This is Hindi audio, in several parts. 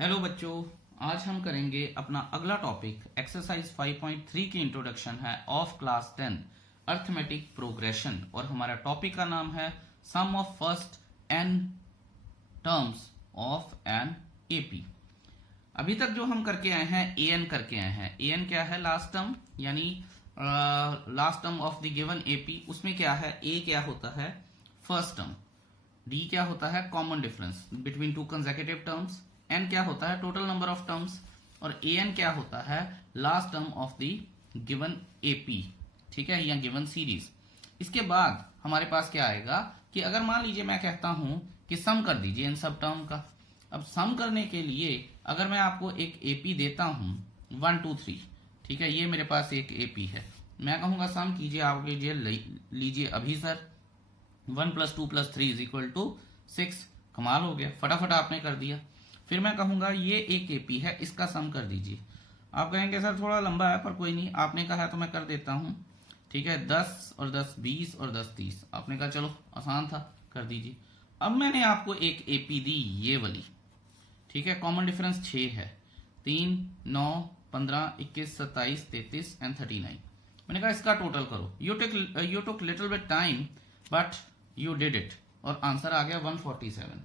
हेलो बच्चों, आज हम करेंगे अपना अगला टॉपिक एक्सरसाइज 5.3 की इंट्रोडक्शन है ऑफ क्लास 10 अर्थमेटिक प्रोग्रेशन और हमारा टॉपिक का नाम है sum of first n terms of an AP. अभी तक जो हम करके आए हैं an करके आए हैं। an क्या है? लास्ट टर्म, यानी last term of the given AP. उसमें क्या है? a क्या होता है? First term. d क्या होता है? Common difference between two consecutive terms. n क्या होता है? Total number of terms. और an क्या होता है? Last term of the given AP, ठीक है, या गिवन सीरीज। इसके बाद हमारे पास क्या आएगा कि अगर मान लीजिए मैं कहता हूं कि सम कर दीजिए इन सब टर्म का। अब सम करने के लिए अगर मैं आपको एक एपी देता हूं 1 2 3, ठीक है, ये मेरे पास एक एपी है। मैं कहूंगा सम कीजिए, आप लीजिए अभी सर 1 + 2 + 3 = 6। कमाल हो गया, फटाफट आपने कर दिया। फिर मैं कहूंगा ये एक एपी है, इसका सम कर दीजिए। आप कहेंगे सर थोड़ा लंबा है, पर कोई नहीं, आपने कहा तो मैं कर देता हूं, ठीक है। 10 और 10 20 और 10 30। आपने कहा चलो आसान था, कर दीजिए। अब मैंने आपको एक एपी दी, ये वाली, ठीक है। कॉमन डिफरेंस 6 है, 3 9 15 21 27 33 एंड 39। मैंने कहा इसका टोटल करो। You took little bit time but you did it, और आंसर आ गया 147।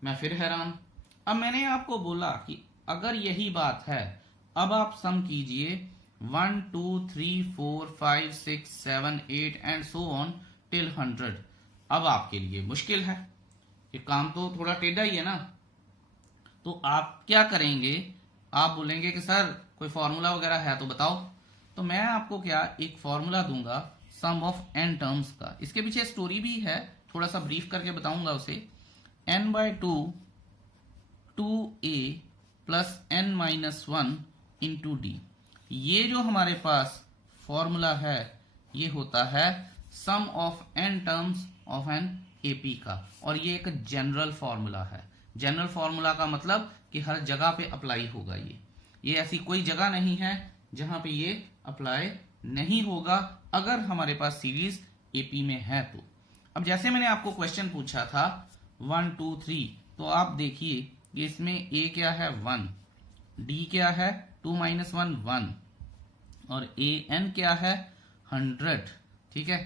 मैं फिर हैरान। अब मैंने आपको बोला कि अगर यही बात है, अब आप सम कीजिए 1 2 3 4 5 6 7 8 एंड सो ऑन टिल 100। अब आपके लिए मुश्किल है, ये काम तो थोड़ा टेढ़ा ही है ना। तो आप क्या करेंगे? आप बोलेंगे कि सर कोई फॉर्मूला वगैरह है तो बताओ। तो मैं आपको क्या एक फॉर्मूला दूंगा सम ऑफ n टर्म्स का। इसके पीछे स्टोरी भी है, थोड़ा सा ब्रीफ करके बताऊंगा उसे। n/2 2a + n-1 × d। ये जो हमारे पास फॉर्मूला है ये होता है sum of n terms of an AP का, और ये एक जनरल फॉर्मूला है। जनरल फॉर्मूला का मतलब कि हर जगह पे अप्लाई होगा। ये ऐसी कोई जगह नहीं है जहां पे ये अप्लाई नहीं होगा अगर हमारे पास सीरीज एपी में है तो। अब जैसे मैंने आपको क्वेश्चन पूछा था 1 2 3, तो आप देखिए कि इसमें a क्या है 1, d क्या है 2 - 1 1, और an क्या है 100, ठीक है।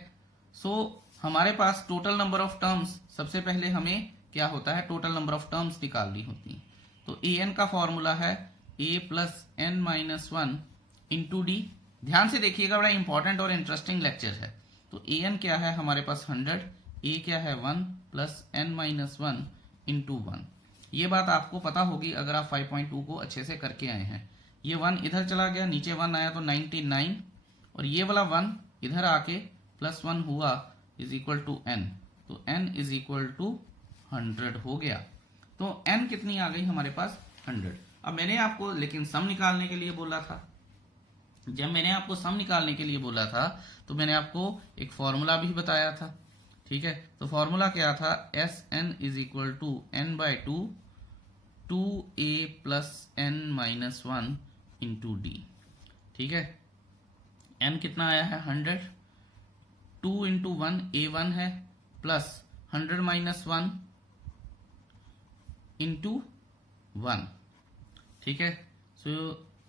सो हमारे पास टोटल नंबर ऑफ टर्म्स, सबसे पहले हमें क्या होता है टोटल नंबर ऑफ टर्म्स निकालनी होती है। तो an का फॉर्मूला है a + n-1 × d। ध्यान से देखिएगा, बड़ा इंपॉर्टेंट और इंटरेस्टिंग लेक्चर है। तो an क्या है हमारे पास 100, a क्या है 1 + n-1 × 1। ये बात आपको पता होगी अगर आप 5.2 को अच्छे से करके आए हैं। ये 1 इधर चला गया, नीचे 1 आया तो 99, और ये वाला 1 इधर आके +1 हुआ = n, तो n = 100 हो गया। तो n कितनी आ गई हमारे पास? 100। अब मैंने आपको लेकिन सम निकालने के लिए बोला था। जब मैंने आपको सम निकालने के लिए बोला था तो मैंने आपको एक फॉर्मूला भी बताया था, ठीक है। तो फॉर्मूला क्या था? Sn = n/2 2a + n-1 × d, ठीक है। n कितना आया है 100, 2 × 1 a1 है, प्लस 100 - 1 × 1, ठीक है। सो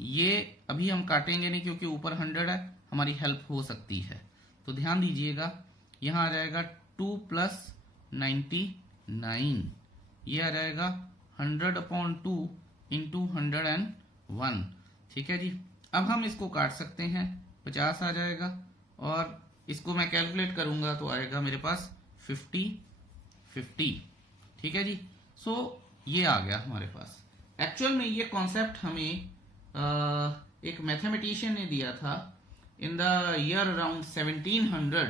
ये अभी हम काटेंगे नहीं क्योंकि ऊपर 100 है, हमारी हेल्प हो सकती है। तो ध्यान दीजिएगा, यहां आ जाएगा 2 + 99, ये आ जाएगा 100/2 × 101, ठीक है जी। अब हम इसको काट सकते हैं, 50 आ जाएगा, और इसको मैं कैलकुलेट करूंगा तो आएगा मेरे पास 50 50, ठीक है जी। सो ये आ गया हमारे पास। एक्चुअल में ये कॉन्सेप्ट हमें एक मैथमेटिशियन ने दिया था इन द ईयर अराउंड 1700,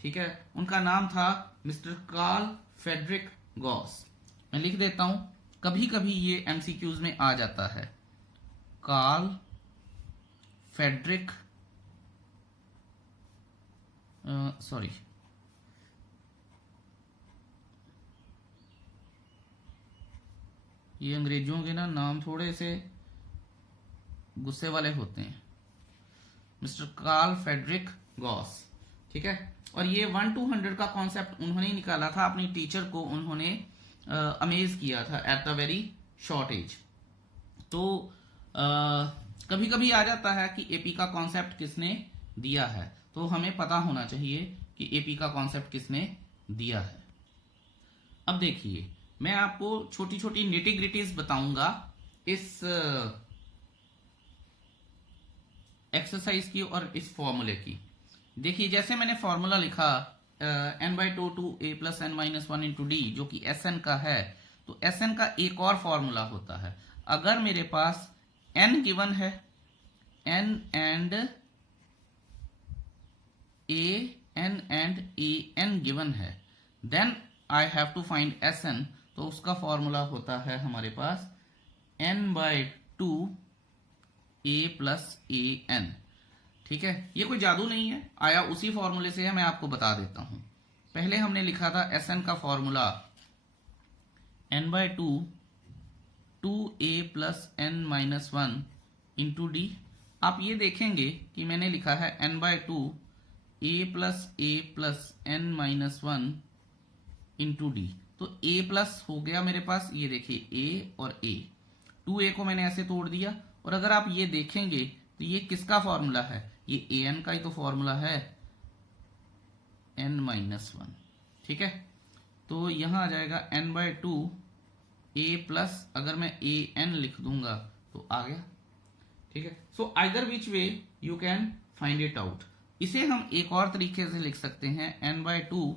ठीक है। उनका नाम था मिस्टर कार्ल फ्रेडरिक गॉस। मैं लिख देता हूं, कभी कभी ये एमसीक्यूज में आ जाता है। कार्ल फ्रेडरिक सॉरी ये अंग्रेजों के ना नाम थोड़े से गुस्से वाले होते हैं। मिस्टर कार्ल फ्रेडरिक गॉस, ठीक है। और ये 1 to 100 का कॉन्सेप्ट उन्होंने निकाला था, अपनी टीचर को उन्होंने अमेज किया था at the very short age. तो कभी कभी आ जाता है कि एपी का कॉन्सेप्ट किसने दिया है, तो हमें पता होना चाहिए कि एपी का कॉन्सेप्ट किसने दिया है। अब देखिए, मैं आपको छोटी छोटी निटी ग्रिटीज बताऊंगा इस एक्सरसाइज की और इस फॉर्मूले की। देखिए, जैसे मैंने फॉर्मूला लिखा n/2 two a plus n minus 1 into d, जो कि Sn का है, तो Sn का एक और फॉर्मूला होता है। अगर मेरे पास n गिवन है, n and a n given है, then I have to find Sn। तो उसका फॉर्मूला होता है हमारे पास n/2 a प्लस an। ठीक है, ये कोई जादू नहीं है, आया उसी फॉर्मूले से है, मैं आपको बता देता हूं। पहले हमने लिखा था Sn का formula n/2 2a plus n minus 1 into D. आप ये देखेंगे कि मैंने लिखा है n/2 a plus n minus 1 into D. तो a प्लस हो गया मेरे पास, ये देखिए a और a, 2a को मैंने ऐसे तोड़ दिया। और अगर आप ये देखेंगे तो ये किसका फॉर्मूला है, ये an का ही तो फॉर्मूला है, n माइनस 1। ठीक है, तो यहां आ जाएगा n/2 a प्लस, अगर मैं an लिख दूंगा तो आ गया। ठीक है, so either which way you can find it out. इसे हम एक और तरीके से लिख सकते हैं n/2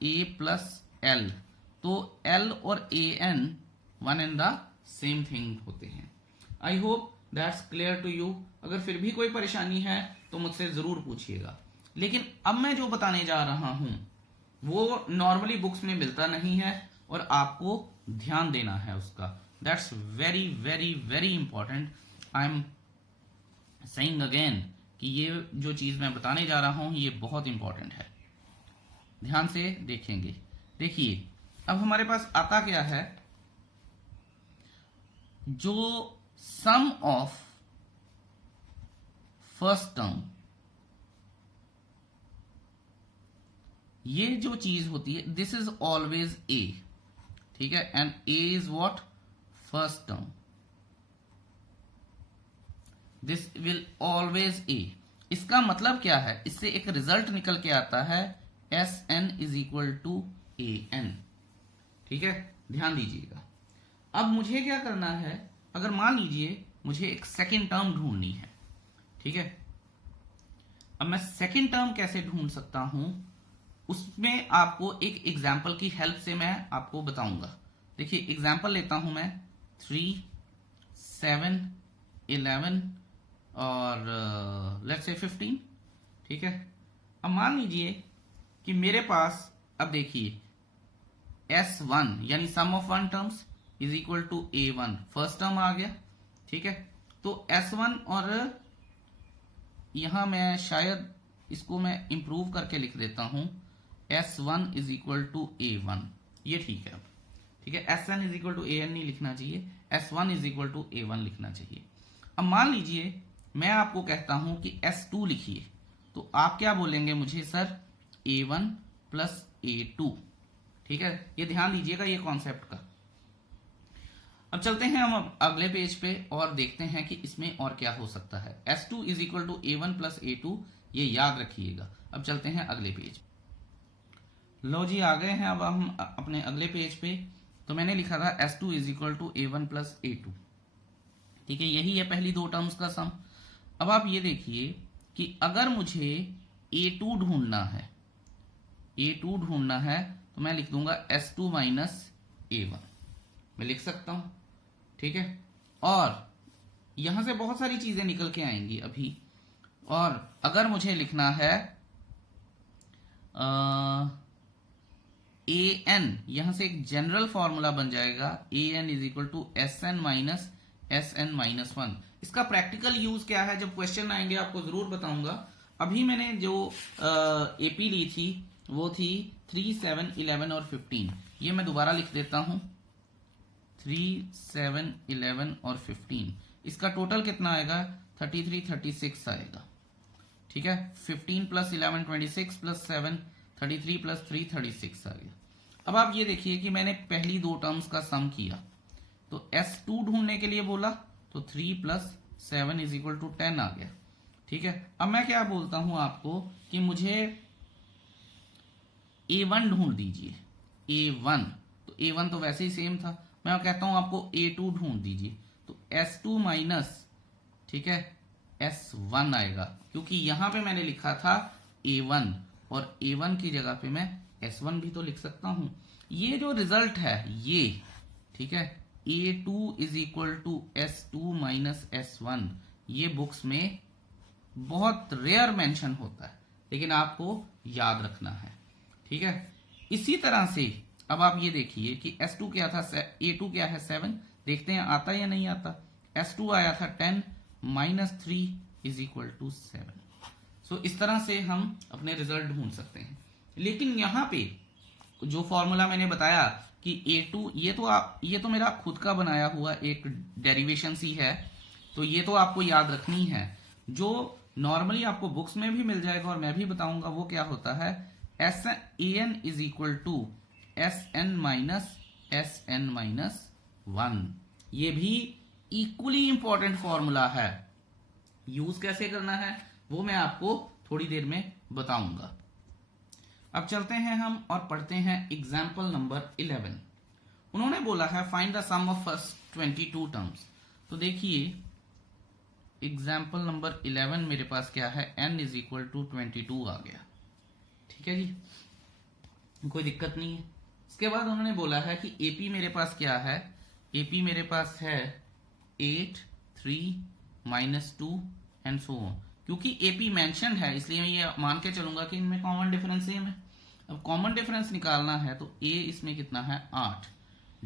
a प्लस l। तो l और an one and the same thing होते हैं। I hope that's clear to you. अगर फिर भी कोई परेशानी है तो मुझसे जरूर पूछिएगा। लेकिन अब मैं जो बताने जा रहा हूं वो नॉर्मली बुक्स में मिलता नहीं है और आपको ध्यान देना है उसका। That's very very very important. I am saying again कि ये जो चीज मैं बताने जा रहा हूं ये बहुत इंपॉर्टेंट है, ध्यान से देखेंगे। देखिए, अब हमारे पास आता क्या है, जो सम ऑफ फर्स्ट टर्म, ये जो चीज होती है, दिस इज ऑलवेज ए। ठीक है, and A is what, first term, this will always a. इसका मतलब क्या है, इससे एक रिजल्ट निकल के आता है Sn is equal to an। ठीक है, ध्यान दीजिएगा। अब मुझे क्या करना है, अगर मान लीजिए मुझे एक सेकेंड टर्म ढूंढनी है। ठीक है, अब मैं सेकेंड टर्म कैसे ढूंढ सकता हूं, उसमें आपको एक एग्जाम्पल की हेल्प से मैं आपको बताऊंगा। देखिए, एग्जाम्पल लेता हूं मैं 3, 7, 11 और लेट्स से 15। ठीक है, अब मान लीजिए कि मेरे पास, अब देखिए S1 यानी sum of one terms is equal to A1, first term आ गया। ठीक है, तो S1, और यहां मैं शायद इसको मैं इंप्रूव करके लिख देता हूं, S1 is equal to A1, ये ठीक है। ठीक है, Sn is equal to an नहीं लिखना चाहिए, S1 is equal to A1 लिखना चाहिए। अब मान लीजिए मैं आपको कहता हूं कि S2 लिखिए, तो आप क्या बोलेंगे मुझे, सर A1 प्लस A2। ठीक है, ये ध्यान दीजिएगा ये कॉन्सेप्ट का। अब चलते हैं हम अगले पेज पे और देखते हैं कि इसमें और क्या हो सकता है। S2 is equal to A1 plus A2, ये याद रखिएगा। अब चलते हैं अगले पेज। लो जी, आ गए हैं अब हम अपने अगले पेज पे। तो मैंने लिखा था S2 is equal to A1 plus A2। ठीक है, यही है पहली दो टर्म्स का सम। अब आप ये देखिए कि अगर मुझे A2 ढूंढना है, A2 ढूंढना है, तो मैं लिख दूंगा S2 माइनस A1, मैं लिख सकता हूं। ठीक है, और यहां से बहुत सारी चीजें निकल के आएंगी अभी। और अगर मुझे लिखना है an, यहां से एक जनरल फॉर्मूला बन जाएगा an is equal to Sn minus Sn minus 1। इसका प्रैक्टिकल यूज क्या है, जब क्वेश्चन आएंगे आपको जरूर बताऊंगा। अभी मैंने जो एपी ली थी वो थी 3, 7, 11 और 15। ये मैं दोबारा लिख देता हूं, 3, 7, 11 और 15। इसका टोटल कितना आएगा, 33, 36 आएगा। ठीक है, 15 प्लस 11 26 प्लस 7 33 प्लस 3 36 आ गया। अब आप ये देखिए कि मैंने पहली दो टर्म्स का सम किया, तो S2 ढूंढने के लिए बोला तो 3 + 7 = 10 आ गया। ठीक है, अब मैं क्या बोलता हूं आपको कि मुझे A1 ढूंढ दीजिए। A1, तो A1 तो वैसे ही सेम था, मैं कहता हूं आपको A2 ढूंढ दीजिए। तो S2 माइनस, ठीक है, S1 आएगा, क्योंकि यहां पे मैंने लिखा था A1 और A1 की जगह पे मैं S1 भी तो लिख सकता हूं। ये जो रिजल्ट है ये, ठीक है, A2 = S2 माइनस S1, ये बुक्स में बहुत रेयर मेंशन होता है, लेकिन आपको याद रखना है। ठीक है, इसी तरह से अब आप ये देखिए कि S2 क्या था, A2 क्या है 7, देखते हैं आता या नहीं आता। S2 आया था 10 - 3 = 7। सो इस तरह से हम अपने रिजल्ट ढूंढ सकते हैं। लेकिन यहां पे जो फॉर्मूला मैंने बताया कि A2, ये तो मेरा खुद का बनाया हुआ एक डेरिवेशन सी है, तो ये तो आपको याद रखनी है। जो नॉर्मली आपको बुक्स में भी मिल जाएगा और मैं भी बताऊंगा वो क्या होता है, AN = SN - 1। ये भी इक्वली इंपॉर्टेंट फॉर्मूला है। यूज कैसे करना है वो मैं आपको थोड़ी देर में बताऊंगा। अब चलते हैं हम और पढ़ते हैं एग्जाम्पल नंबर 11। उन्होंने बोला है find the sum of first 22 terms. तो देखिए एग्जाम्पल नंबर 11 मेरे पास क्या है, n = 22 आ गया। ठीक है जी, कोई दिक्कत नहीं है। इसके बाद उन्होंने बोला है कि AP मेरे पास क्या है, AP मेरे पास है 8, 3, -2 एंड सो ऑन। क्योंकि AP मेंशन्ड है इसलिए मैं ये मान के चलूंगा कि इनमें कॉमन डिफरेंस सेम है। अब कॉमन डिफरेंस निकालना है तो A इसमें कितना है 8,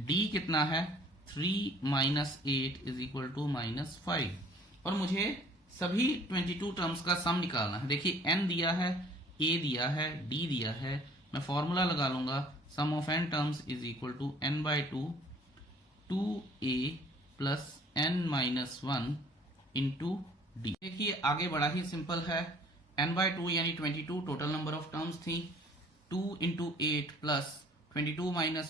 D कितना है 3 - 8 = -5, और मुझे सभी 22 टर्म्स का सम निकालना है। देखिए N दिया है, A दिया है, D दिया है, मैं फॉर्मूला लगा लूंगा sum of n terms = n/2 2A + n-1 × D। देखिए आगे बड़ा ही सिंपल है, n/2 यानी 22 टोटल नंबर ऑफ टर्म्स थी, 2 × 8 + 22 - 1 ×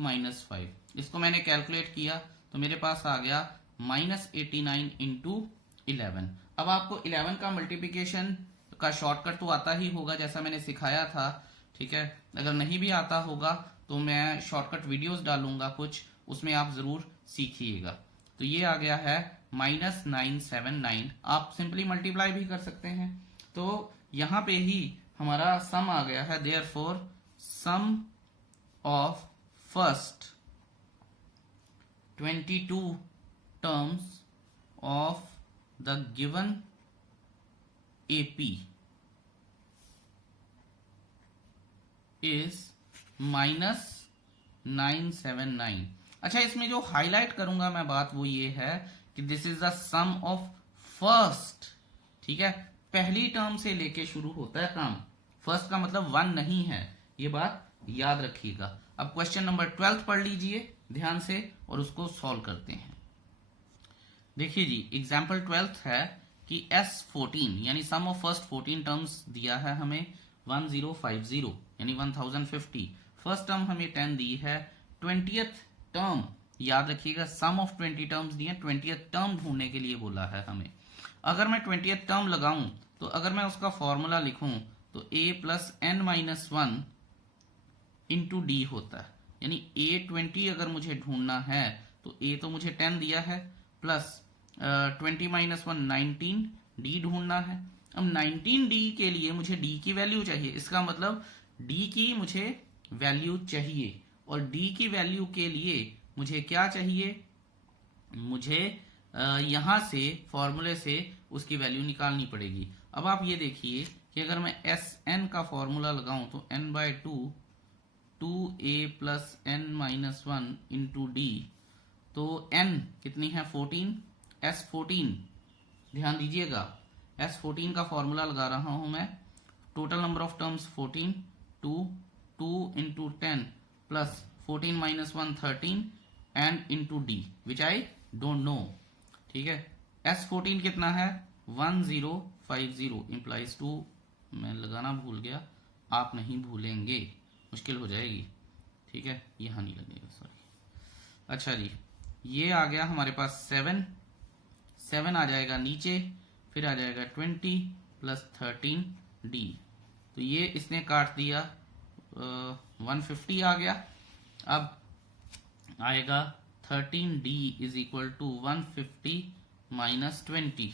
-5। इसको मैंने कैलकुलेट किया तो मेरे पास आ गया -89 × 11। अब आपको 11 का मल्टीप्लिकेशन का शॉर्टकट तो आता ही होगा जैसा मैंने सिखाया था। ठीक है, अगर नहीं भी आता होगा तो मैं शॉर्टकट वीडियोस डालूंगा कुछ, उसमें आप जरूर सीखिएगा। तो ये आ गया है -979। आप सिंपली मल्टीप्लाई भी कर सकते हैं। तो यहां पे ही हमारा सम आ गया है, therefore sum of first 22 terms of the given AP is -979। अच्छा, इसमें जो हाईलाइट करूंगा मैं बात वो ये है कि this is the sum of first. ठीक है, पहली टर्म से लेके शुरू होता है काम, फर्स्ट का मतलब 1 नहीं है, ये बात याद रखिएगा। अब क्वेश्चन नंबर 12 पढ़ लीजिए ध्यान से और उसको सॉल्व करते हैं। देखिए जी, एग्जाम्पल 12 है कि S14 यानी सम ऑफ फर्स्ट 14 टर्म्स दिया है हमें 1050 यानी 1050। फर्स्ट टर्म हमें 10 दी है, 20th टर्म याद रखिएगा, सम ऑफ 20 टर्म्स दिए, 20th टर्म ढूंढने के लिए बोला है हमें। अगर मैं 20th टर्म लगाऊं तो अगर मैं उसका फॉर्मूला लिखूं तो A + n-1 × D होता है, यानी A20 अगर मुझे ढूंढना है तो A तो मुझे 10 दिया है, प्लस 20 - 1 19, D ढूंढना है। अब 19D के लिए मुझे D की वैल्यू चाहिए, इसका मतलब D की मुझे वैल्यू चाहिए, और D की वैल्यू के लिए मुझे क्या चाहिए, मुझे यहां से फॉर्मूले से उसकी वैल्यू निकालनी पड़ेगी। अब आप ये देखिए कि अगर मैं Sn का फॉर्मूला लगाऊं तो n/2 2A + n-1 × D, तो n कितनी है 14, S14 ध्यान दीजिएगा, S14 का फॉर्मूला लगा रहा हूं मैं, total number of terms 14, 2 × 10 + 14 - 1 13 and × D which I don't know. ठीक है, S14 कितना है 1050 इंप्लाइज 2, मैं लगाना भूल गया, आप नहीं भूलेंगे, मुश्किल हो जाएगी। ठीक है, यहां नहीं लगेगा, सॉरी। अच्छा जी, ये आ गया हमारे पास 7 आ जाएगा नीचे, फिर आ जाएगा 20 प्लस 13d, तो ये इसने काट दिया 150 आ गया। अब आएगा 13d is equal to 150 minus 20,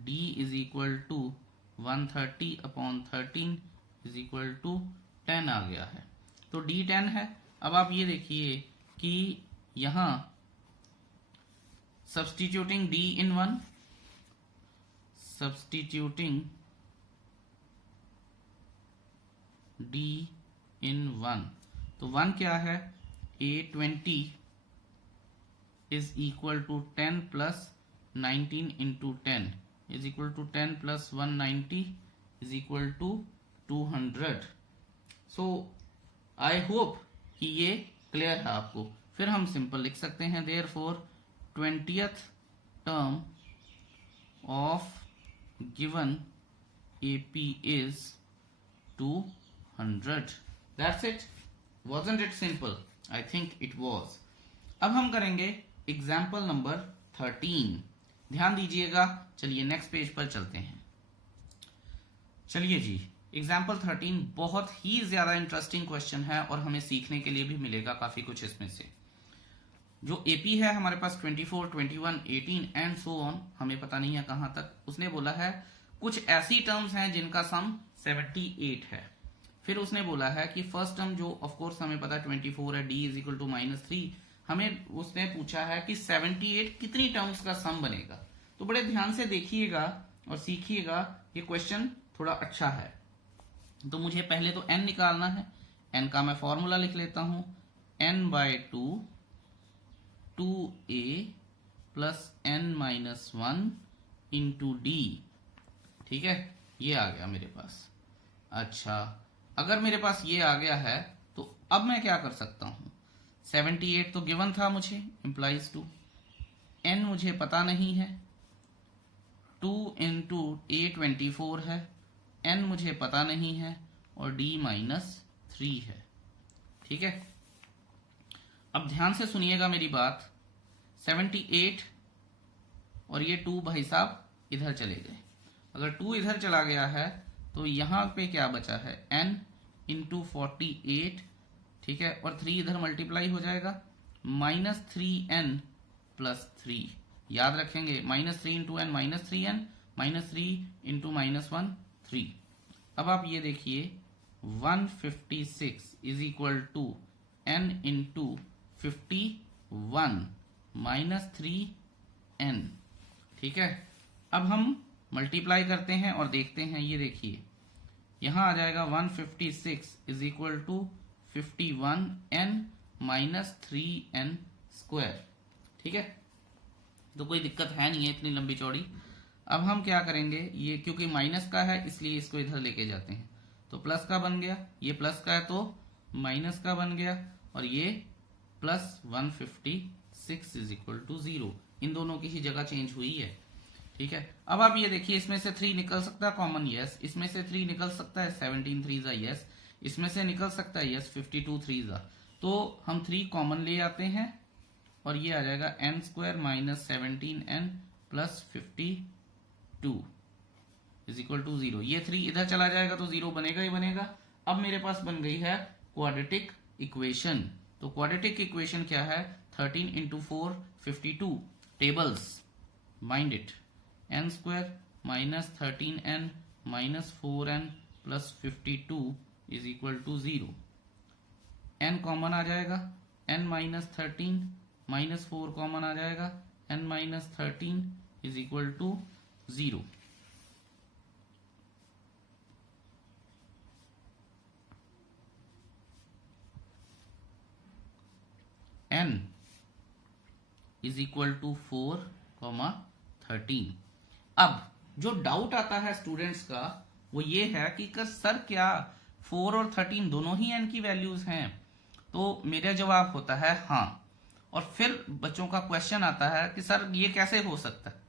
d is equal to 130 upon 13 is equal to 10 आ गया है, तो d 10 है। अब आप ये देखिए कि यहां substituting d in 1, substituting d in 1, तो 1 क्या है, a20 is equal to 10 plus 19 into 10 is equal to 10 plus 190 is equal to 200। So I hope कि ये क्लियर है आपको। फिर हम सिंपल लिख सकते हैं, therefore 20th term of given AP is 200। That's it. Wasn't it simple? I think it was. अब हम करेंगे एग्जाम्पल नंबर 13। ध्यान दीजिएगा। चलिए नेक्स्ट पेज पर चलते हैं। चलिए जी, एग्जाम्पल 13 बहुत ही ज्यादा इंटरेस्टिंग क्वेश्चन है और हमें सीखने के लिए भी मिलेगा काफी कुछ इसमें से। जो एपी है हमारे पास 24, 21, 18 एंड सो ऑन, हमें पता नहीं है कहां तक। उसने बोला है कुछ ऐसी टर्म्स हैं जिनका सम 78 है। फिर उसने बोला है कि फर्स्ट टर्म जो ऑफ कोर्स हमें पता है 24 है, डी इज इक्वल टू -3। हमें उसने पूछा है कि 78 कितनी टर्म्स का सम बनेगा। तो बड़े ध्यान से देखिएगा और सीखिएगा, ये क्वेश्चन थोड़ा अच्छा है। तो मुझे पहले तो n निकालना है। n का मैं फॉर्मूला लिख लेता हूं, n/2 2a plus n-1 into D. ठीक है, ये आ गया मेरे पास। अच्छा, अगर मेरे पास ये आ गया है तो अब मैं क्या कर सकता हूं, 78 तो गिवन था मुझे, इम्प्लाइज 2, n मुझे पता नहीं है, 2 इंटू a 24 है, n मुझे पता नहीं है और d -3 है। ठीक है, अब ध्यान से सुनिएगा मेरी बात। 78 और ये 2 भाई साहब इधर चले गए। अगर 2 इधर चला गया है तो यहां पे क्या बचा है, n इंटू 48। ठीक है, और 3 इधर मल्टीप्लाई हो जाएगा, -3n प्लस 3। याद रखेंगे, -3 इंटू n -3n, -3 इंटू -1 3। अब आप ये देखिए 156 is equal to n into 51 -3n। ठीक है, अब हम मल्टीप्लाई करते हैं और देखते हैं। ये देखिए यहां आ जाएगा 156 is equal to 51n -3n square. ठीक है, तो कोई दिक्कत है नहीं है इतनी लंबी चौड़ी। अब हम क्या करेंगे, ये क्योंकि माइनस का है इसलिए इसको इधर लेके जाते हैं, तो प्लस का बन गया, ये प्लस का है तो माइनस का बन गया, और ये प्लस 156 इज इक्वल टू 0। इन दोनों की ही जगह चेंज हुई है। ठीक है, अब आप ये देखिए, इसमें से 3 निकल सकता है कॉमन, यस। इसमें से 3 निकल सकता है, 17 3 यस। इसमें से निकल सकता है यस 52 3। तो हम 3 कॉमन ले आते हैं और ये आ जाएगा n square minus 17n plus 52 is equal to 0। ये 3 इधर चला जाएगा तो 0 बनेगा ही बनेगा। अब मेरे पास बन गई है क्वाड्रेटिक इक्वेशन। तो क्वाड्रेटिक इक्वेशन क्या है, 13 into 4 52। Tables, mind it, n square minus 13n minus 4n plus 52 is equal to 0। n common आ जाएगा, n माइनस 13 माइनस 4 कॉमन आ जाएगा, n minus 13 is equal to 0। n is equal to 4, 13। अब जो डाउट आता है स्टूडेंट्स का वो ये है कि सर क्या 4 और 13 दोनों ही n की वैल्यूज हैं? तो मेरा जवाब होता है हाँ। और फिर बच्चों का क्वेश्चन आता है कि सर ये कैसे हो सकता है?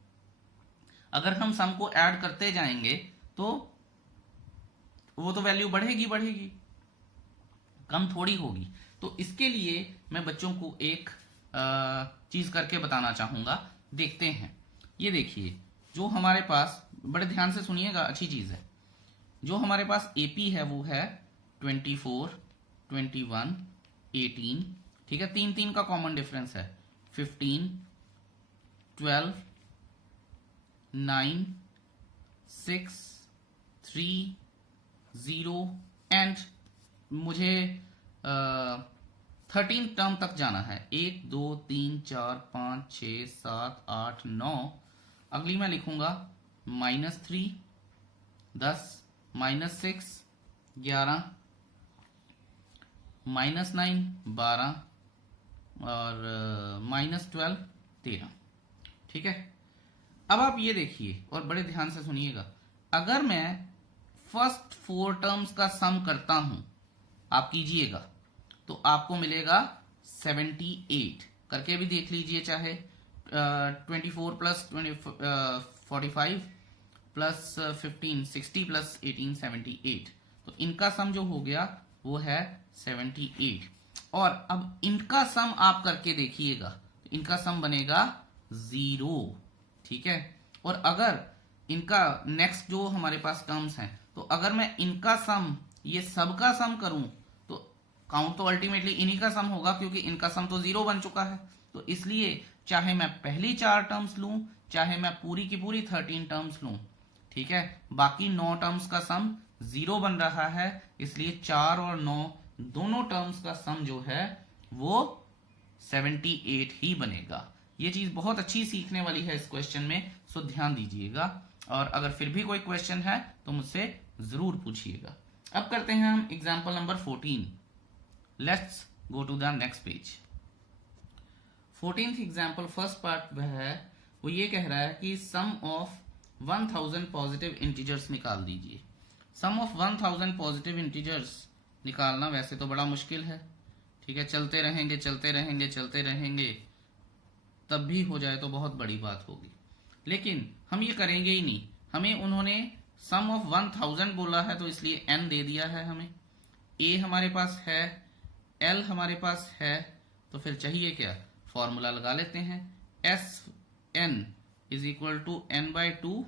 अगर हम सम को ऐड करते जाएंगे तो वो तो वैल्यू बढ़ेगी बढ़ेगी, कम थोड़ी होगी। तो इसके लिए मैं बच्चों को एक चीज करके बताना चाहूंगा। देखते हैं। ये देखिए, जो हमारे पास, बड़े ध्यान से सुनिएगा, अच्छी चीज है। जो हमारे पास एपी है वो है 24, 21, 18, ठीक है। 3 का कॉमन डिफरेंस है 15, 12, 9, 6, 3, 0 एंड मुझे 13 टर्म तक जाना है। 1, 2, 3, 4, 5, 6, 7, 8, 9। अगली मैं लिखूंगा -3, 10, -6, 11, -9, 12 और -12, 13, ठीक है। अब आप ये देखिए और बड़े ध्यान से सुनिएगा, अगर मैं फर्स्ट 4 टर्म्स का सम करता हूं, आप कीजिएगा, तो आपको मिलेगा 78। करके भी देख लीजिए, चाहे 24 प्लस 45 प्लस 15 60 प्लस 18 78। तो इनका सम जो हो गया वो है 78। और अब इनका सम आप करके देखिएगा, तो इनका सम बनेगा 0, ठीक है। और अगर इनका नेक्स्ट जो हमारे पास टर्म्स हैं, तो अगर मैं इनका सम, ये सबका सम करूं, तो काउंट तो अल्टीमेटली इन्हीं का सम होगा, क्योंकि इनका सम तो 0 बन चुका है। तो इसलिए चाहे मैं पहली 4 टर्म्स लूं, चाहे मैं पूरी की पूरी 13 टर्म्स लूं, ठीक है, बाकी 9 टर्म्स का सम 0 बन रहा है। इसलिए 4 और 9 दोनों टर्म्स का सम जो है वो 78 ही बनेगा। ये चीज बहुत अच्छी सीखने वाली है इस क्वेश्चन में, सो ध्यान दीजिएगा। और अगर फिर भी कोई क्वेश्चन है तो मुझसे जरूर पूछिएगा। अब करते हैं हम example number 14। Let's go to the next page. 14th example, first part है वो ये कह रहा है कि सम ऑफ 1000 पॉजिटिव इंटीजर्स निकाल दीजिए। सम ऑफ 1000 पॉजिटिव इंटीजर्स निकालना वैसे तो बड़ा मुश्किल है, ठीक है। चलते रहेंगे चलते रहेंगे चलते रहेंगे, तब भी हो जाए तो बहुत बड़ी बात होगी, लेकिन हम ये करेंगे ही नहीं। हमें उन्होंने सम ऑफ 1000 बोला है, तो इसलिए n दे दिया है हमें। a हमारे पास है, l हमारे पास है, तो फिर चाहिए क्या, फॉर्मूला लगा लेते हैं। S n is equal to n/2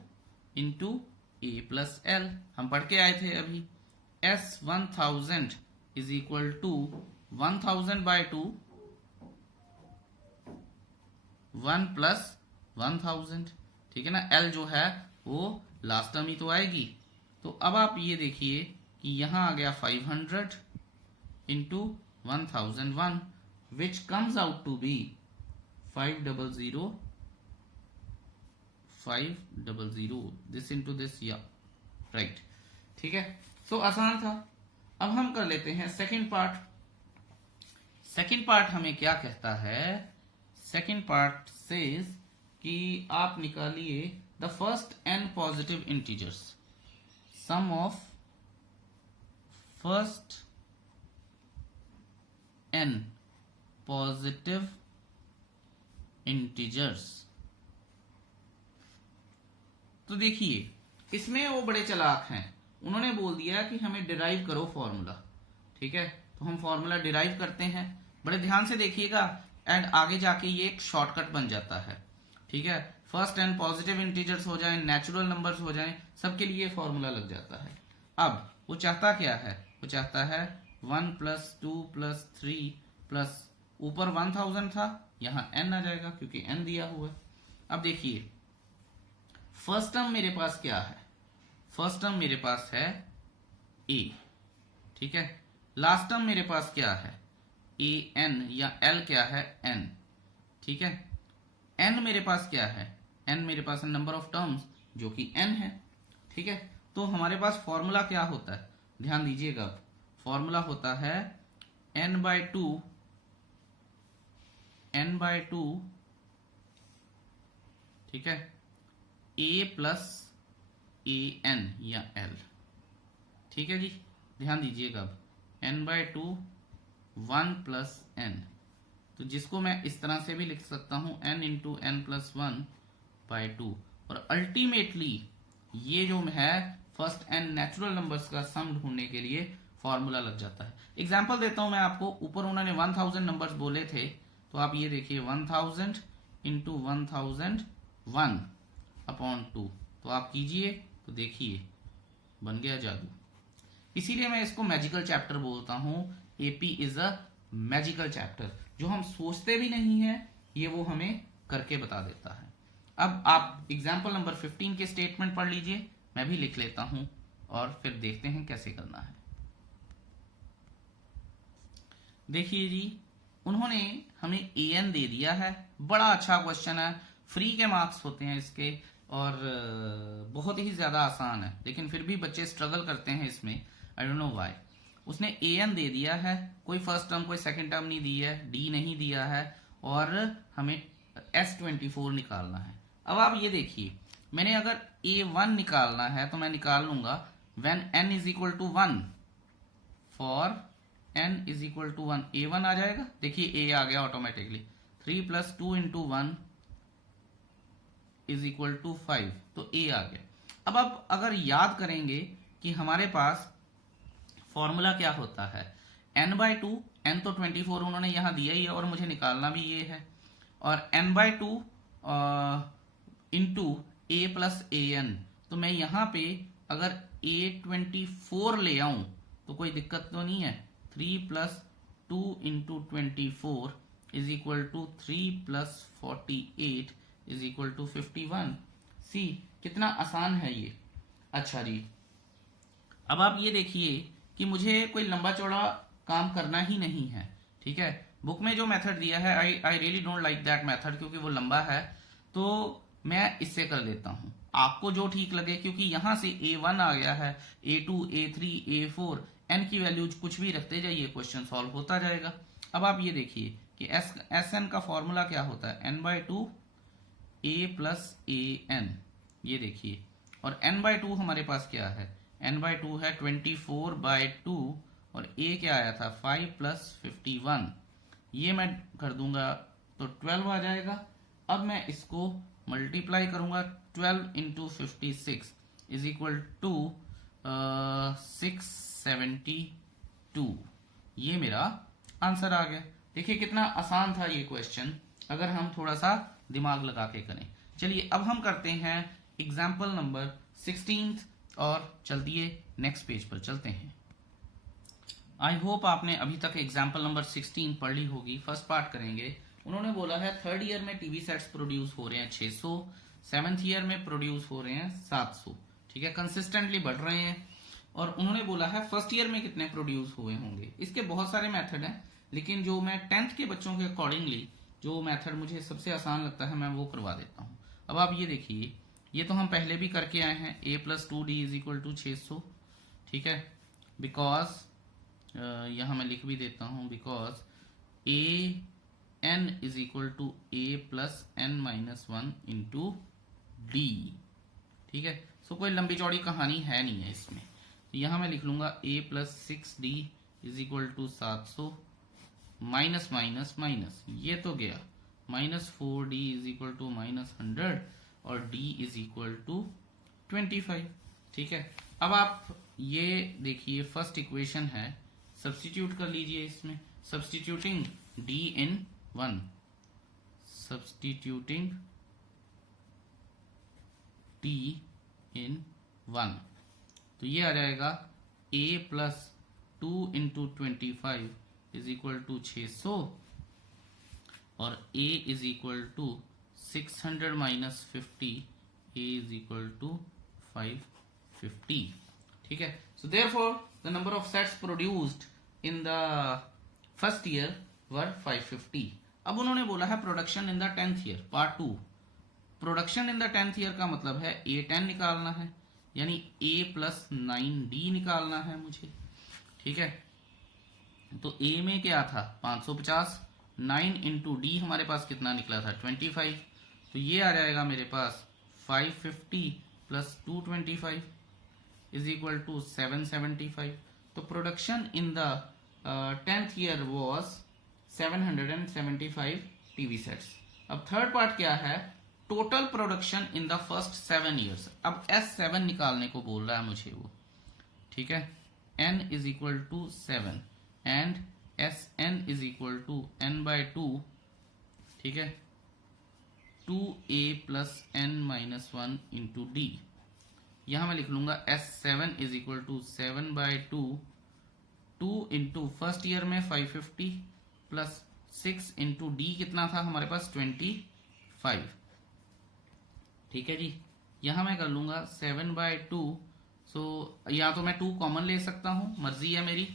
into a plus l. हम पढ़ के आए थे अभी। S 1000 is equal to 1000/2 1 plus 1000, ठीक है ना। एल जो है वो लास्ट टर्म ही तो आएगी। तो अब आप ये देखिए कि यहां आ गया 500 into 1001 which comes out to be 500 this into this, या राइट, ठीक है। सो आसान था। अब हम कर लेते हैं सेकंड पार्ट। सेकंड पार्ट हमें क्या कहता है, सेकंड पार्ट सेज कि आप निकालिए the first n positive integers. Sum of first n positive integers. तो देखिए, इसमें वो बड़े चालाक हैं, उन्होंने बोल दिया कि हमें डिराइव करो फॉर्मूला, ठीक है। तो हम फॉर्मूला डिराइव करते हैं। बड़े ध्यान से देखिएगा, एंड आगे जाके ये एक शॉर्टकट बन जाता है, ठीक है। फर्स्ट n पॉजिटिव इंटीजर्स हो जाएं, नेचुरल नंबर्स हो जाएं, सबके लिए फॉर्मूला लग जाता है। अब वो चाहता क्या है, वो चाहता है 1 + 2 + 3 प्लस ऊपर 1000 था, यहां n आ जाएगा क्योंकि n दिया हुआ है। अब देखिए, फर्स्ट टर्म मेरे पास क्या है, फर्स्ट टर्म मेरे पास है a, ठीक है। लास्ट टर्म मेरे पास क्या है, a n, या l क्या है, n, ठीक है। n मेरे पास क्या है, n मेरे पास है नंबर ऑफ टर्म्स जो कि n है, ठीक है। तो हमारे पास फॉर्मूला क्या होता है, ध्यान दीजिएगा, फॉर्मूला होता है n/2 ठीक है, a प्लस a n या l, ठीक है जी। ध्यान दीजिएगा, अब n/2 1 प्लस n, तो जिसको मैं इस तरह से भी लिख सकता हूं n इंटू n प्लस 1/2। और अल्टीमेटली ये जो है फर्स्ट n नेचुरल नंबर्स का सम ढूंढने के लिए फॉर्मूला लग जाता है। एग्जाम्पल देता हूं मैं आपको। ऊपर उन्होंने 1000 नंबर्स बोले थे, तो आप ये देखिए 1000 इंटू 1001 अपॉन 2, तो आप कीजिए तो देखिए बन गया जादू। इसीलिए मैं इसको मैजिकल चैप्टर बोलता हूं। AP is a magical chapter, जो हम सोचते भी नहीं है ये वो हमें करके बता देता है। अब आप एग्जाम्पल नंबर 15 के स्टेटमेंट पढ़ लीजिए, मैं भी लिख लेता हूं और फिर देखते हैं कैसे करना है। देखिए जी, उन्होंने हमें an दे दिया है। बड़ा अच्छा क्वेश्चन है, फ्री के मार्क्स होते हैं इसके और बहुत ही ज्यादा आसान है, लेकिन फिर भी बच्चे स्ट्रगल करते हैं इसमें। I don't know why. उसने an दे दिया है, कोई फर्स्ट टर्म कोई सेकंड टर्म नहीं दी है, d नहीं दिया है, और हमें s24 निकालना है। अब आप ये देखिए, मैंने अगर a1 निकालना है तो मैं निकाल लूंगा when n is equal to 1 for n is equal to 1, a1 आ जाएगा। देखिए a आ गया automatically. 3 plus 2 into 1 is equal to 5, तो a आ गया। अब आप अगर याद करेंगे कि हमारे पास फॉर्मूला क्या होता है, n बाई 2, n तो 24 उन्होंने यहां दिया ही है और मुझे निकालना भी ये है, और n by 2 into a plus an। तो मैं यहां पे अगर a24 ले आऊं तो कोई दिक्कत तो नहीं है। 3 plus 2 into 24 is equal to 3 plus 48 is equal to 51। See कितना आसान है ये। अच्छा जी, अब आप ये देखिए कि मुझे कोई लंबा चौड़ा काम करना ही नहीं है, ठीक है। बुक में जो मेथड दिया है I really don't like that method, क्योंकि वो लंबा है, तो मैं इससे कर देता हूं। आपको जो ठीक लगे, क्योंकि यहां से a1 आ गया है, a2 a3 a4 n की वैल्यूज कुछ भी रखते जाइए, क्वेश्चन सॉल्व होता जाएगा। अब आप ये देखिए कि Sn का फॉर्मूला क्या होता है, n by 2 a plus an, ये देखिए, और n बाई 2 हमारे पास क्या है, n बाई 2 है 24 बाई 2, और a क्या आया था 5 प्लस 51, ये मैं कर दूंगा तो 12 आ जाएगा। अब मैं इसको मल्टीप्लाई करूंगा, 12 इंटू 56 इज इक्वल टू 672, ये मेरा आंसर आ गया। देखिए कितना आसान था ये क्वेश्चन, अगर हम थोड़ा सा दिमाग लगा के करें। चलिए अब हम करते हैं एग्जाम्पल नंबर 16 और चलिए नेक्स्ट पेज पर चलते हैं। आई होप आपने अभी तक एग्जाम्पल नंबर 16 पढ़ ली होगी। फर्स्ट पार्ट करेंगे। उन्होंने बोला है थर्ड ईयर में टीवी सेट्स प्रोड्यूस हो रहे हैं 600, सेवंथ ईयर में प्रोड्यूस हो रहे हैं 700, ठीक है, कंसिस्टेंटली बढ़ रहे हैं। और उन्होंने बोला है फर्स्ट ईयर में कितने प्रोड्यूस हुए होंगे। इसके बहुत सारे मेथड हैं, लेकिन जो मैं 10th के बच्चों के अकॉर्डिंगली जो मेथड मुझे सबसे आसान लगता है मैं वो करवा देता हूँ। अब आप ये देखिए, ये तो हम पहले भी करके आए हैं, a plus 2d is equal to 600, ठीक है, बिकॉज यहां मैं लिख भी देता हूं, because a n is equal to a plus n minus 1 into d, ठीक है। सो कोई लंबी चौड़ी कहानी है नहीं है इसमें, तो यहां मैं लिख लूंगा a plus 6d is equal to 700 minus minus minus, ये तो गया, minus 4d is equal to minus 100 और d इज इक्वल टू 25, ठीक है। अब आप ये देखिए फर्स्ट इक्वेशन है, सब्स्टिट्यूट कर लीजिए इसमें, substituting d in 1, substituting d in 1, तो ये आ जाएगा a plus 2 into 25 is equal to 600 और a is equal to 600 minus 50, a is equal to 550, ठीक है। So therefore the number of sets produced in the first year were 550। अब उन्होंने बोला है production in the 10th year, part 2। Production in the 10th year का मतलब है a10 निकालना है, यानी a प्लस 9d निकालना है मुझे, ठीक है। तो a में क्या था 550, 9 इंटू डी हमारे पास कितना निकला था 25, तो ये आ जाएगा मेरे पास 550 प्लस 225 इज इक्वल टू 775। तो production in the 10th year was 775 TV sets. अब थर्ड पार्ट क्या है, total production in the first 7 years. अब S7 निकालने को बोल रहा है मुझे वो, ठीक है, n is equal to 7 and Sn is equal to n by 2 ठीक है, 2a plus n minus 1 into d. यहां मैं लिख लूंगा S7 is equal to 7/2, 2 into first year में 550 प्लस 6 इंटू डी कितना था हमारे पास 25। ठीक है जी, यहां मैं कर लूंगा 7/2। सो या तो मैं 2 कॉमन ले सकता हूं, मर्जी है मेरी।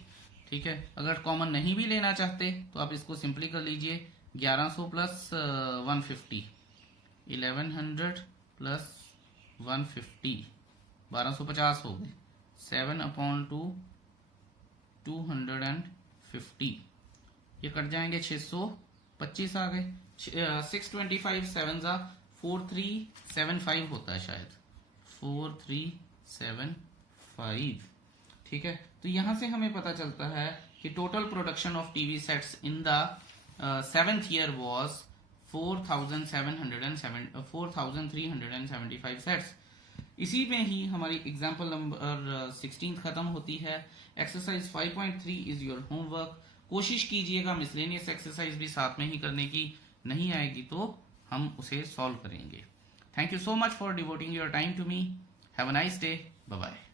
ठीक है, अगर कॉमन नहीं भी लेना चाहते तो आप इसको सिंपली कर लीजिए, 1100 प्लस 150, 1100 प्लस 150, 1250 हो गए, 7/2 250, ये कट जाएंगे, 625 आ गए, 625 7 जा 4375 होता है शायद, 4375। ठीक है, तो यहां से हमें पता चलता है कि total production of TV sets in the 7th year was 4375 sets. इसी में ही हमारी एग्जाम्पल नंबर 16 खत्म होती है। Exercise 5.3 is your homework. कोशिश कीजिएगा मिसलेनियस एक्सरसाइज भी साथ में ही करने की, नहीं आएगी तो हम उसे सॉल्व करेंगे। Thank you so much for devoting your time to me. Have a nice day, bye bye.